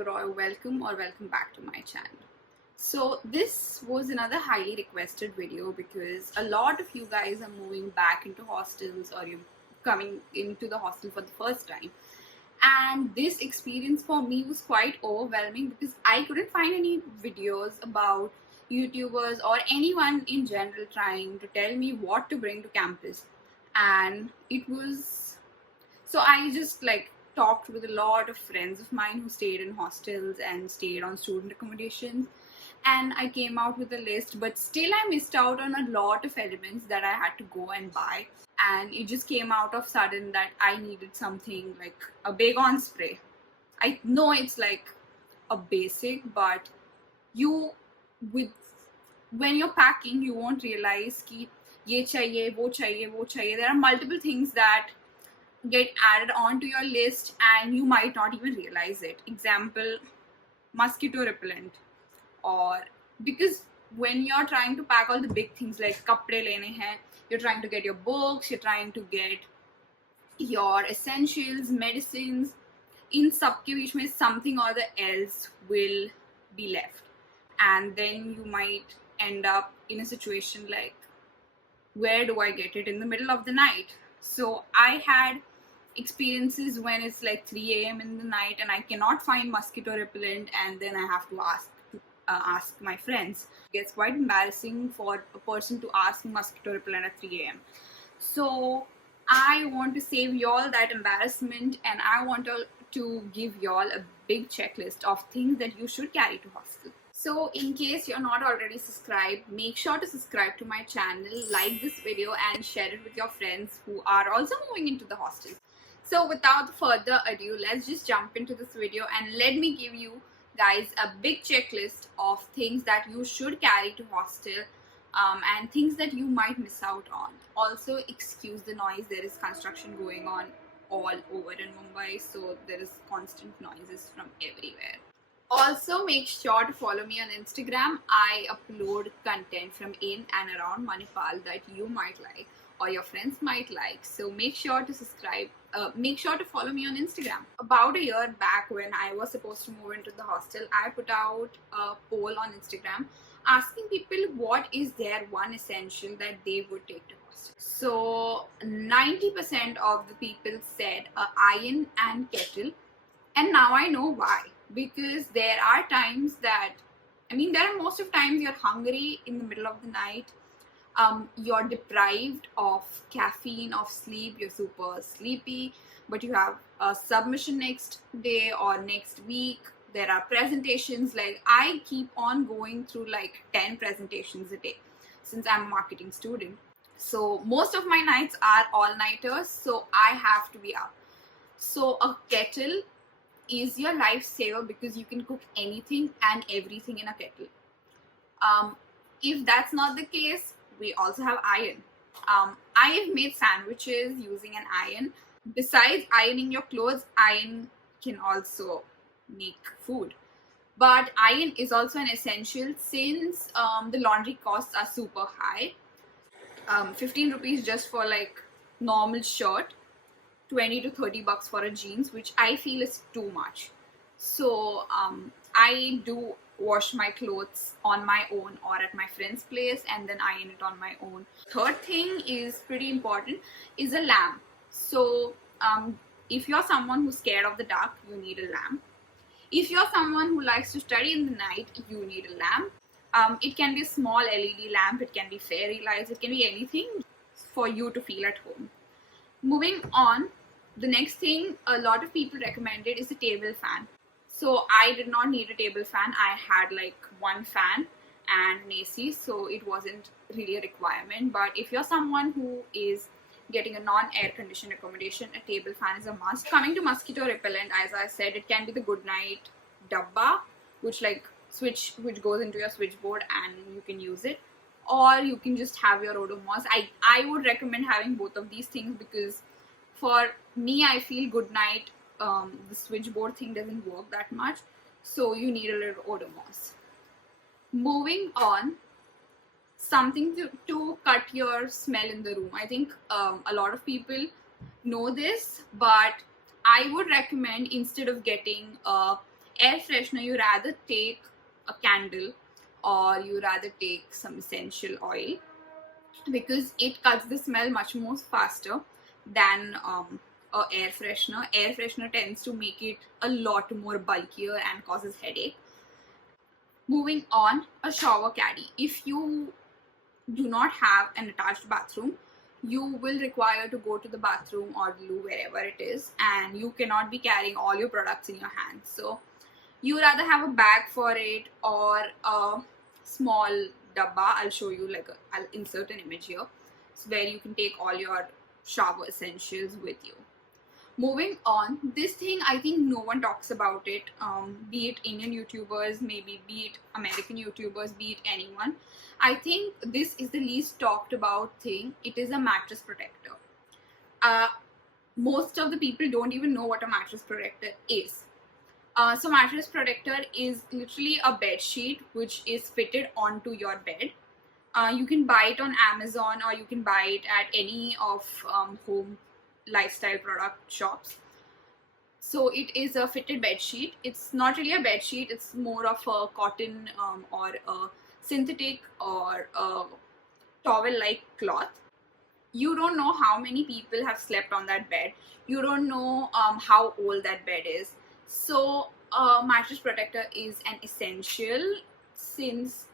MissSuRoy, welcome back to my channel. So this was another highly requested video because a lot of you guys are moving back into hostels or you're coming into the hostel for the first time. And this experience for me was quite overwhelming because I couldn't find any videos about YouTubers or anyone in general trying to tell me what to bring to campus. And it was, so I just talked with a lot of friends of mine who stayed in hostels and stayed on student accommodations, and I came out with a list, but still I missed out on a lot of elements that I had to go and buy. And it just came out of sudden that I needed something like a Baygon spray. I know it's like a basic, but when you're packing, you won't realize ki ye chahiye, wo chahiye, wo chahiye. There are multiple things that get added onto your list and you might not even realize it. Example, mosquito repellent. Or because when you're trying to pack all the big things like kapde lene hain, you're trying to get your books, you're trying to get your essentials, medicines, in sabke beech mein something or the else will be left, and then you might end up in a situation like, where do I get it in the middle of the night? So I had experiences when it's like 3 a.m. in the night and I cannot find mosquito repellent, and then I have to ask my friends. It gets quite embarrassing for a person to ask mosquito repellent at 3 a.m. So I want to save y'all that embarrassment, and I want to give y'all a big checklist of things that you should carry to hostel. So in case you're not already subscribed, make sure to subscribe to my channel, like this video and share it with your friends who are also moving into the hostel. So without further ado, let's just jump into this video and let me give you guys a big checklist of things that you should carry to hostel and things that you might miss out on. Also, excuse the noise, there is construction going on all over in Mumbai, so there is constant noises from everywhere. Also, make sure to follow me on Instagram. I upload content from in and around Manipal that you might like or your friends might like. So make sure to subscribe. Make sure to follow me on Instagram. About a year back, when I was supposed to move into the hostel, I put out a poll on Instagram asking people what is their one essential that they would take to hostel. So 90% of the people said iron and kettle, and now I know why. Because there are times that, there are most of times you're hungry in the middle of the night, you're deprived of caffeine, of sleep, you're super sleepy, but you have a submission next day or next week. There are presentations, like I keep on going through like 10 presentations a day since I'm a marketing student. So most of my nights are all-nighters, so I have to be up. So a kettle is your lifesaver because you can cook anything and everything in a kettle. If that's not the case, we also have iron. I have made sandwiches using an iron. Besides ironing your clothes, iron can also make food. But iron is also an essential since the laundry costs are super high. 15 rupees just for like normal shirt, 20 to 30 bucks for a jeans, which I feel is too much. So I do wash my clothes on my own or at my friend's place and then iron it on my own. Third thing is pretty important, is a lamp. So if you're someone who's scared of the dark, you need a lamp. If you're someone who likes to study in the night, you need a lamp. It can be a small LED lamp, it can be fairy lights, it can be anything for you to feel at home. Moving on, the next thing a lot of people recommended is a table fan. So I did not need a table fan. I had like one fan and an AC, so it wasn't really a requirement. But if you're someone who is getting a non-air conditioned accommodation, a table fan is a must. Coming to mosquito repellent, as I said, it can be the Goodnight dabba, which goes into your switchboard and you can use it, or you can just have your Odomos. I would recommend having both of these things because for me, I feel Goodnight, the switchboard thing doesn't work that much, so you need a little Odomos. Moving on, something to cut your smell in the room. I think a lot of people know this, but I would recommend, instead of getting a air freshener, you rather take a candle or you rather take some essential oil, because it cuts the smell much more faster than a air freshener. Air freshener tends to make it a lot more bulkier and causes headache. Moving on, a shower caddy. If you do not have an attached bathroom, you will require to go to the bathroom or loo, wherever it is, and you cannot be carrying all your products in your hands. So you rather have a bag for it or a small dabba. I'll show you, like I'll insert an image here, so where you can take all your shower essentials with you. Moving on, this thing I think no one talks about it, be it Indian YouTubers, maybe be it American YouTubers, be it anyone. I think this is the least talked about thing. It is a mattress protector. Most of the people don't even know what a mattress protector is. So mattress protector is literally a bed sheet which is fitted onto your bed. You can buy it on Amazon or you can buy it at any of home lifestyle product shops. So it is a fitted bed sheet. It's not really a bed sheet, it's more of a cotton or a synthetic or a towel like cloth. You don't know how many people have slept on that bed. You don't know how old that bed is. So a mattress protector is an essential, since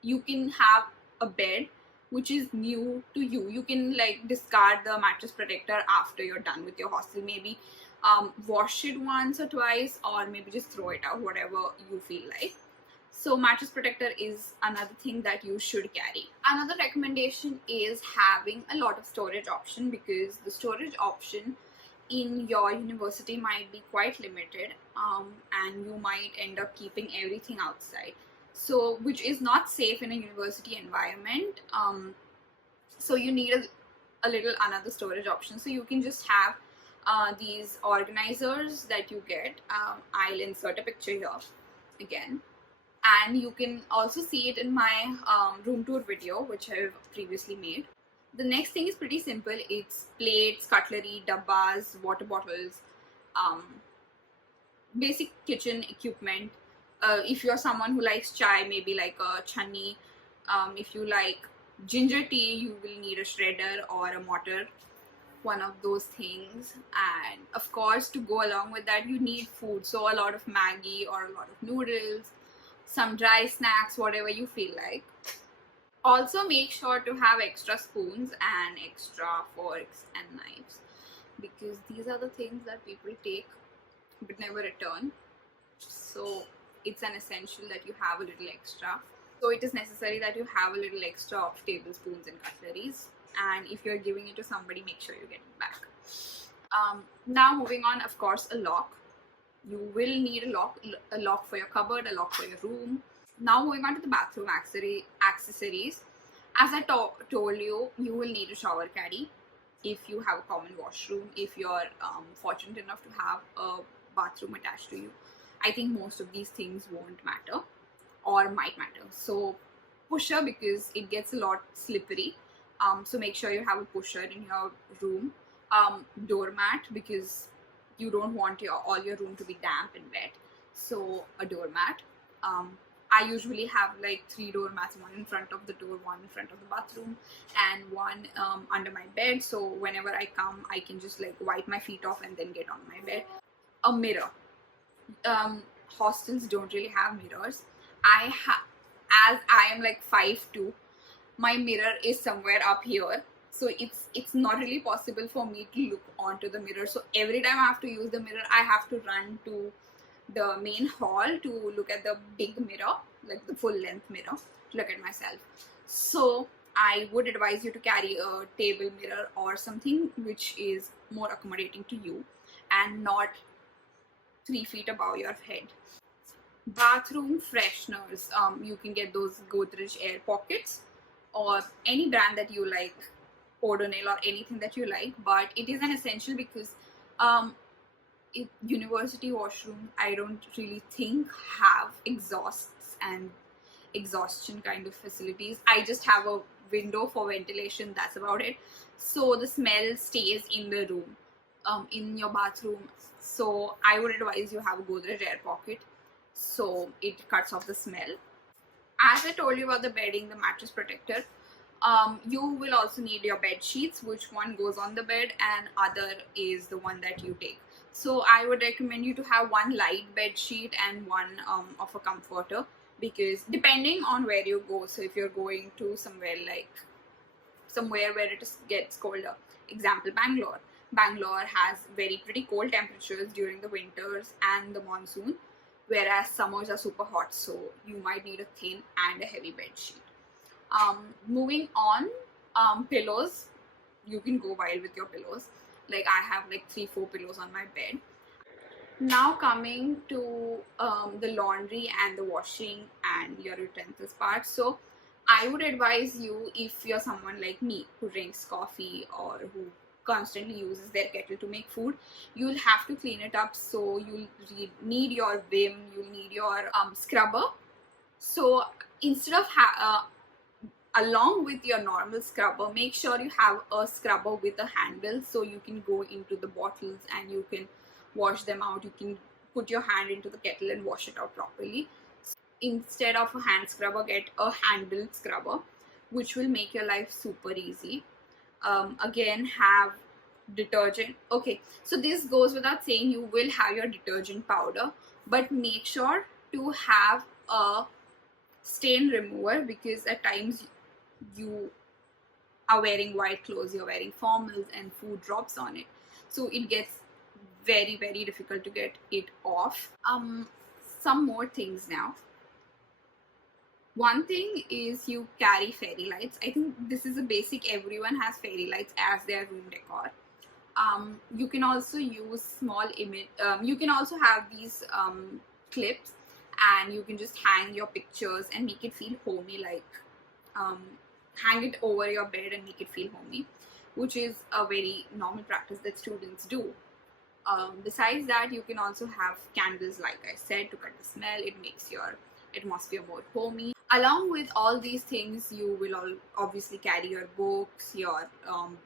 you can have a bed which is new to you. You can like discard the mattress protector after you're done with your hostel. Maybe wash it once or twice, or maybe just throw it out, whatever you feel like. So mattress protector is another thing that you should carry. Another recommendation is having a lot of storage option, because the storage option in your university might be quite limited, and you might end up keeping everything outside, so which is not safe in a university environment. So you need a little another storage option. So you can just have these organizers that you get. I'll insert a picture here again, and you can also see it in my room tour video which I've previously made. The next thing is pretty simple. It's plates, cutlery, dabbas, water bottles, basic kitchen equipment. If you're someone who likes chai, maybe like a chunni. If you like ginger tea, you will need a shredder or a mortar, one of those things. And of course, to go along with that, you need food. So a lot of Maggi or a lot of noodles, some dry snacks, whatever you feel like. Also make sure to have extra spoons and extra forks and knives, because these are the things that people take but never return. So it's an essential that you have a little extra. So it is necessary that you have a little extra of tablespoons and cutleries, and if you're giving it to somebody, make sure you get it back. Now moving on, of course, a lock. You will need a lock for your cupboard, a lock for your room. Now moving on to the bathroom accessories. As I told you, you will need a shower caddy if you have a common washroom, if you're fortunate enough to have a bathroom attached to you. I think most of these things won't matter or might matter. So pusher, because it gets a lot slippery. So make sure you have a pusher in your room. Doormat, because you don't want all your room to be damp and wet. So a doormat. I usually have like 3 doormats, one in front of the door, one in front of the bathroom, and one under my bed. So whenever I come, I can just like wipe my feet off and then get on my bed. A mirror. Hostels don't really have mirrors. As I am like 5'2", my mirror is somewhere up here. So it's not really possible for me to look onto the mirror. So every time I have to use the mirror, I have to run to the main hall to look at the big mirror, like the full length mirror, to look at myself. So I would advise you to carry a table mirror or something which is more accommodating to you and not 3 feet above your head. Bathroom fresheners. You can get those Godrej Air Pockets or any brand that you like, Odonil or anything that you like, but it is an essential because university washroom, I don't really think have exhausts and exhaustion kind of facilities. I just have a window for ventilation, that's about it. So the smell stays in the room. in your bathroom. So I would advise you have a Godrej air pocket so it cuts off the smell. As I told you about the bedding, the mattress protector, you will also need your bed sheets, which one goes on the bed and other is the one that you take. So I would recommend you to have one light bed sheet and one of a comforter, because depending on where you go, so if you're going to somewhere where it gets colder, example Bangalore has very pretty cold temperatures during the winters and the monsoon, whereas summers are super hot, so you might need a thin and a heavy bed sheet. Moving on, pillows, you can go wild with your pillows. Like I have like 3-4 pillows on my bed. Now coming to the laundry and the washing and your utensils part. So I would advise you, if you're someone like me who drinks coffee or who constantly uses their kettle to make food, you'll have to clean it up. So you'll need your Vim, you'll need your scrubber. So instead of along with your normal scrubber, make sure you have a scrubber with a handle so you can go into the bottles and you can wash them out. You can put your hand into the kettle and wash it out properly. Instead of a hand scrubber, get a handled scrubber, which will make your life super easy. Again, have detergent. Okay, so this goes without saying, you will have your detergent powder, but make sure to have a stain remover, because at times you are wearing white clothes, you're wearing formals and food drops on it, so it gets very, very difficult to get it off. Some more things now. One thing is you carry fairy lights. I think this is a basic, everyone has fairy lights as their room decor. You can also use small image, you can also have these clips, and you can just hang your pictures and make it feel homey, like hang it over your bed and make it feel homey, which is a very normal practice that students do. Besides that, you can also have candles, like I said, to cut the smell. It makes your atmosphere more homey. Along with all these things, you will obviously carry your books, your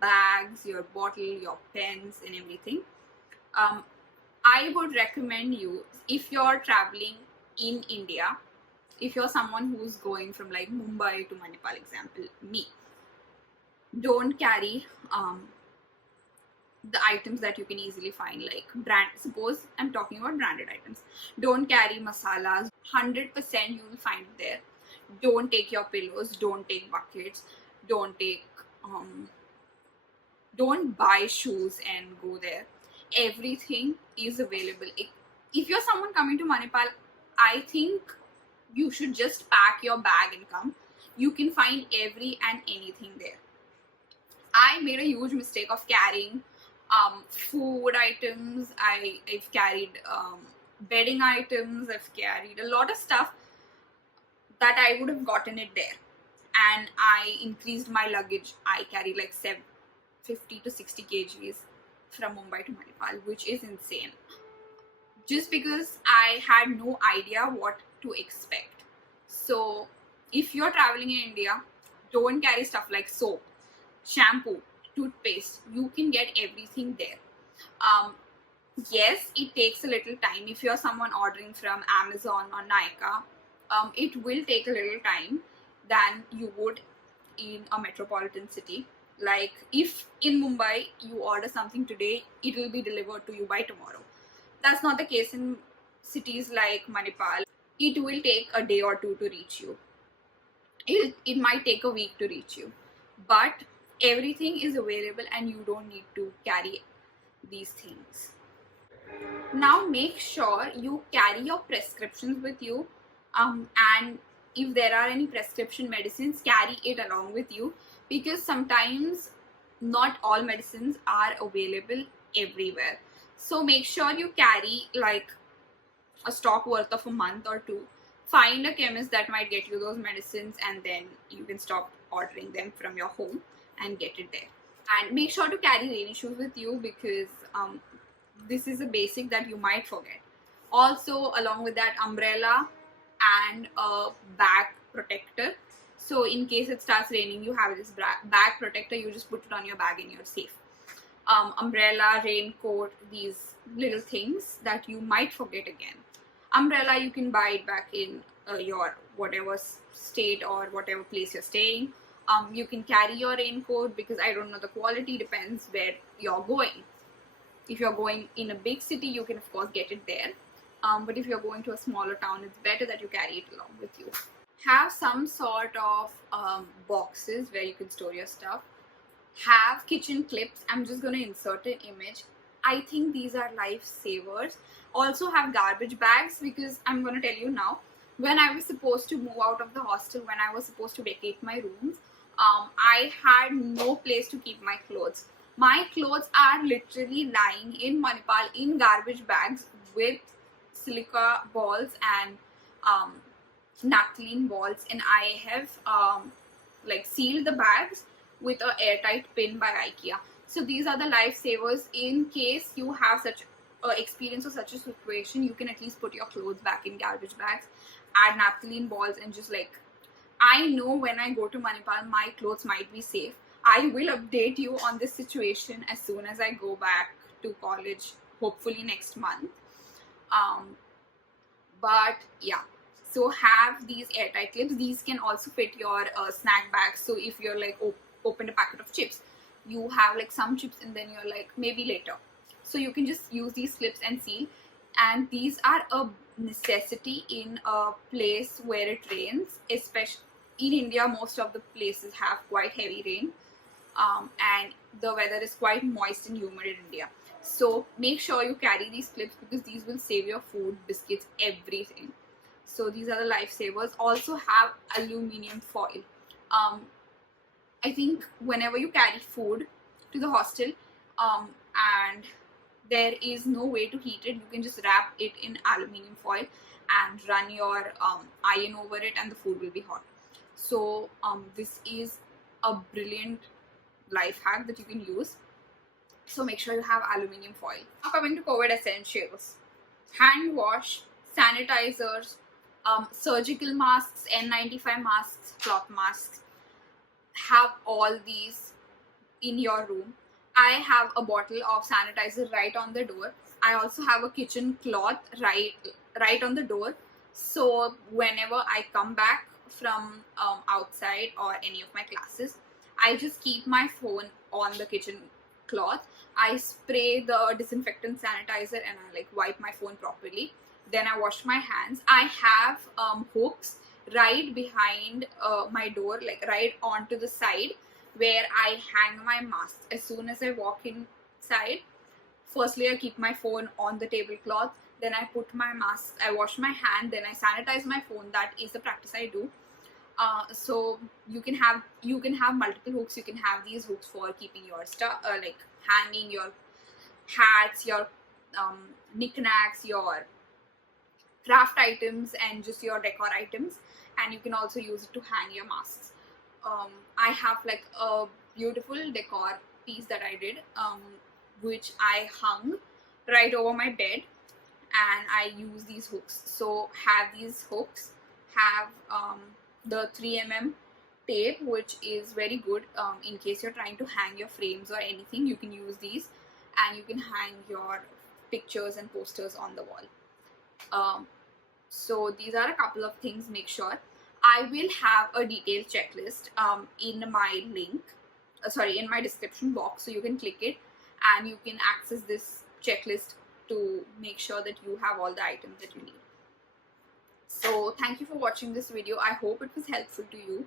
bags, your bottle, your pens and everything. I would recommend you, if you're traveling in India, if you're someone who's going from like Mumbai to Manipal, example me, don't carry the items that you can easily find, like suppose I'm talking about branded items. Don't carry masalas. 100% you will find it there. Don't take your pillows, don't take buckets, don't take don't buy shoes and go there. Everything is available. If you're someone coming to Manipal, I think you should just pack your bag and come. You can find every and anything there. I made a huge mistake of carrying food items. I've carried bedding items. I've carried a lot of stuff that I would have gotten it there, and I increased my luggage. I carried like 50 to 60 kgs from Mumbai to Manipal, which is insane, just because I had no idea what to expect. So if you're traveling in India, don't carry stuff like soap, shampoo, toothpaste. You can get everything there. Yes, it takes a little time. If you're someone ordering from Amazon or Nykaa, it will take a little time than you would in a metropolitan city. Like if in Mumbai you order something today, it will be delivered to you by tomorrow. That's not the case in cities like Manipal. It will take a day or two to reach you. It might take a week to reach you, but everything is available and you don't need to carry these things. Now make sure you carry your prescriptions with you, and if there are any prescription medicines, carry it along with you, because sometimes not all medicines are available everywhere. So make sure you carry like a stock worth of a month or two. Find a chemist that might get you those medicines, and then you can stop ordering them from your home and get it there. And make sure to carry rainy shoes with you, because this is a basic that you might forget. Also, along with that, umbrella and a bag protector. So in case it starts raining, you have this bag protector. You just put it on your bag and you're safe. umbrella, raincoat, these little things that you might forget again. Umbrella, you can buy it back in your whatever state or whatever place you're staying. You can carry your raincoat because I don't know the quality, depends where you're going. If you're going in a big city, you can of course get it there. But if you're going to a smaller town, it's better that you carry it along with you. Have some sort of boxes where you can store your stuff. Have kitchen clips. I'm just going to insert an image. I think these are lifesavers. Also have garbage bags, because I'm going to tell you now, when I was supposed to move out of the hostel, when I was supposed to vacate my rooms, I had no place to keep my clothes. My clothes are literally lying in Manipal in garbage bags with silica balls and naphthalene balls, and I have like sealed the bags with a airtight pin by IKEA. So these are the lifesavers. In case you have such experience or such a situation, you can at least put your clothes back in garbage bags, add naphthalene balls, and just like, I know when I go to Manipal, my clothes might be safe. I will update you on this situation as soon as I go back to college, hopefully next month. But yeah, so have these airtight clips. These can also fit your snack bags. So if you're like opened a packet of chips, you have like some chips and then you're like, maybe later, so you can just use these clips and seal. And these are a necessity in a place where it rains, especially in India. Most of the places have quite heavy rain, and the weather is quite moist and humid in India. So make sure you carry these clips, because these will save your food, biscuits, everything. So these are the lifesavers. Also have aluminium foil. I think whenever you carry food to the hostel and there is no way to heat it, you can just wrap it in aluminium foil and run your iron over it, and the food will be hot. So this is a brilliant life hack that you can use. So make sure you have aluminium foil. Now coming to COVID essentials: hand wash, sanitizers, surgical masks, N95 masks, cloth masks. Have all these in your room. I have a bottle of sanitizer right on the door. I also have a kitchen cloth right on the door. So whenever I come back from outside or any of my classes, I just keep my phone on the kitchen cloth. I spray the disinfectant sanitizer and I like wipe my phone properly. Then I wash my hands. I have hooks right behind my door, like right onto the side where I hang my mask. As soon as I walk inside, firstly I keep my phone on the tablecloth, then I put my mask, I wash my hand, then I sanitize my phone. That is the practice I do. So you can have multiple hooks. You can have these hooks for keeping your stuff, like hanging your hats, your knickknacks, your craft items, and just your decor items. And you can also use it to hang your masks. I have like a beautiful decor piece that I did, which I hung right over my bed, and I use these hooks. So have these hooks, have the 3mm tape, which is very good in case you're trying to hang your frames or anything. You can use these, and you can hang your pictures and posters on the wall. So these are a couple of things. Make sure. I will have a detailed checklist in my in my description box, so you can click it and you can access this checklist to make sure that you have all the items that you need. So thank you for watching this video. I hope it was helpful to you,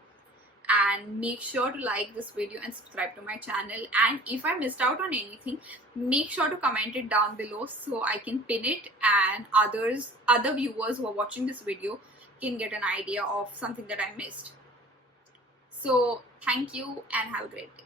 and make sure to like this video and subscribe to my channel. And if I missed out on anything, make sure to comment it down below so I can pin it, and other viewers who are watching this video can get an idea of something that I missed. So thank you and have a great day.